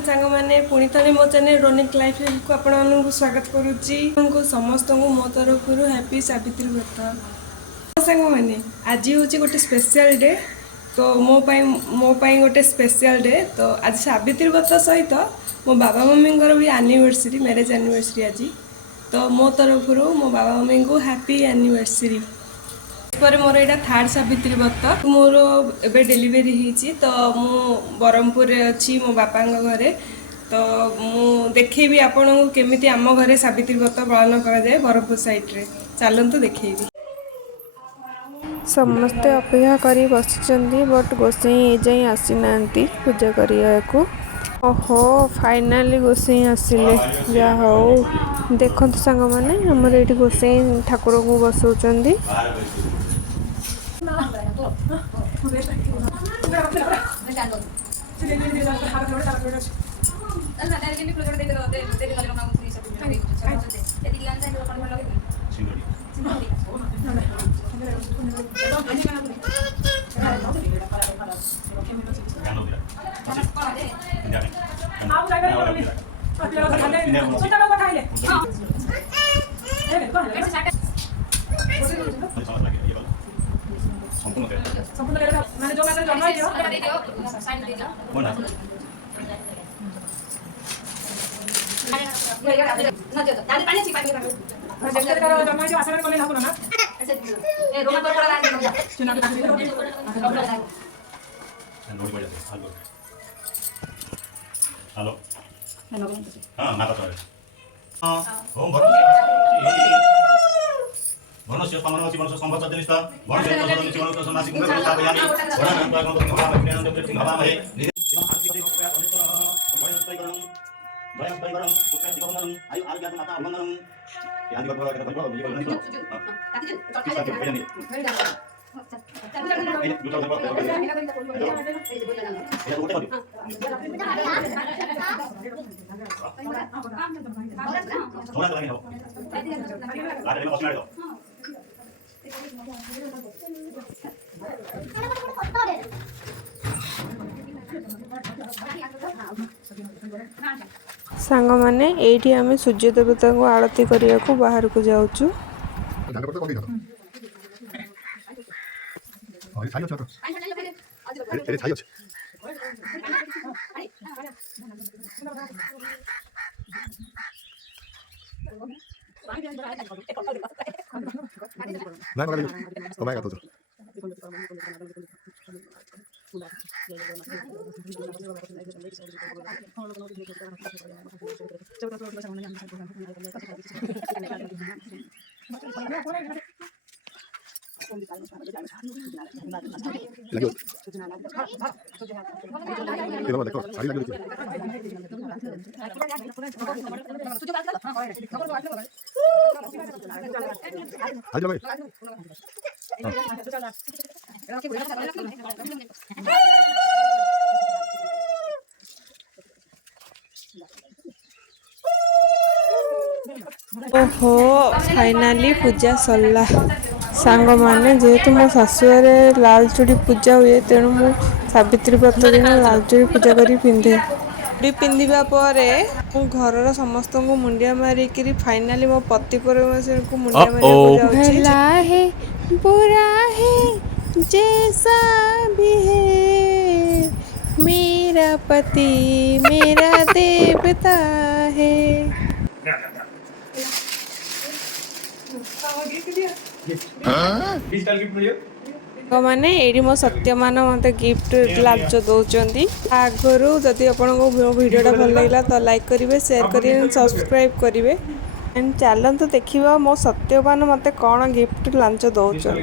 सांग मैंने पुणी थे मो चैनल रोनिक लाइफ को आपको स्वागत करुच्ची समस्त मो तरफ हैप्पी सावित्री व्रत सांग मैंने आज हूँ गोटे स्पेशल डे तो मो गोटे स्पेशल डे तो आज सावित्री व्रत सहित मो बाबा मम्मी भी एनिवर्सरी मैरिज एनिवर्सरी आज तो मो तरफ मो बाबा मम्मी को हैप्पी एनिवर्सरी पर मोर यहाँ थर्ड सावित्री व्रत मोर एबे डेलीवरी होती तो मु ब्रह्मपुर अच्छी मो बापा घरे तो मु देखेबी आपण को केमिति आम घरे सावित्री व्रत पालन करा जाए ब्रह्मपुर साइड रे चलतु देखेबी। समस्ते अपेक्षा करी बसिचंदी बट गोसाई एजाई आसी नांती पूजा करिया को। ओहो फाइनाली गोसाई आसिले जा हो देखंतु संग माने हमर एठी गोसाई ठाकुर को बसौचंदी। हेलो हाँ माता तो ओम भनस्य कामनमसि मनस संभव सत्यनिष्ठ भनस्य प्रसादनि जीवन तो समासि कुंभ प्रसाद यानि वरण अंतगण तो भगवान ज्ञान तो कृति भवामहे निरंजन आरती देव प्रयास अनिष्ट भयं स्तैकरं उपेति गमनं आयु आरोग्य माता अवलंबनं यानि गर्भरा के गर्भ जीवन नहीं किसके भजन सांग माने एठी आमे सूर्य देवता को आरती करिया को बाहर को जाउछु। ओहो फाइनाली पूजा सरला सांग माने जेहेतु मो शाशुरे लाल चूड़ी पूजा हुए तेणु मु सावित्री व्रत दिन लाल चूड़ी पूजा करी पिंधे चूड़ी पिंधिबा परे मु घरर समस्त को मुंडिया मारिकी फाइनाली मो पति परमेश्वर को मुंडिया मारिया को जाउची। भला है बुरा है जैसा भी है मेरा पति मेरा देवता है। माने एडी मो सत्यमान मत गिफ्ट लाच दौरान आगर जदि आपको वीडियोटा भल लगा तो लाइक करेंगे शेयर करेंगे सब्सक्राइब करेंगे एंड चलते देखा मो सत्यमान मत कौन गिफ्ट लाच दौरान।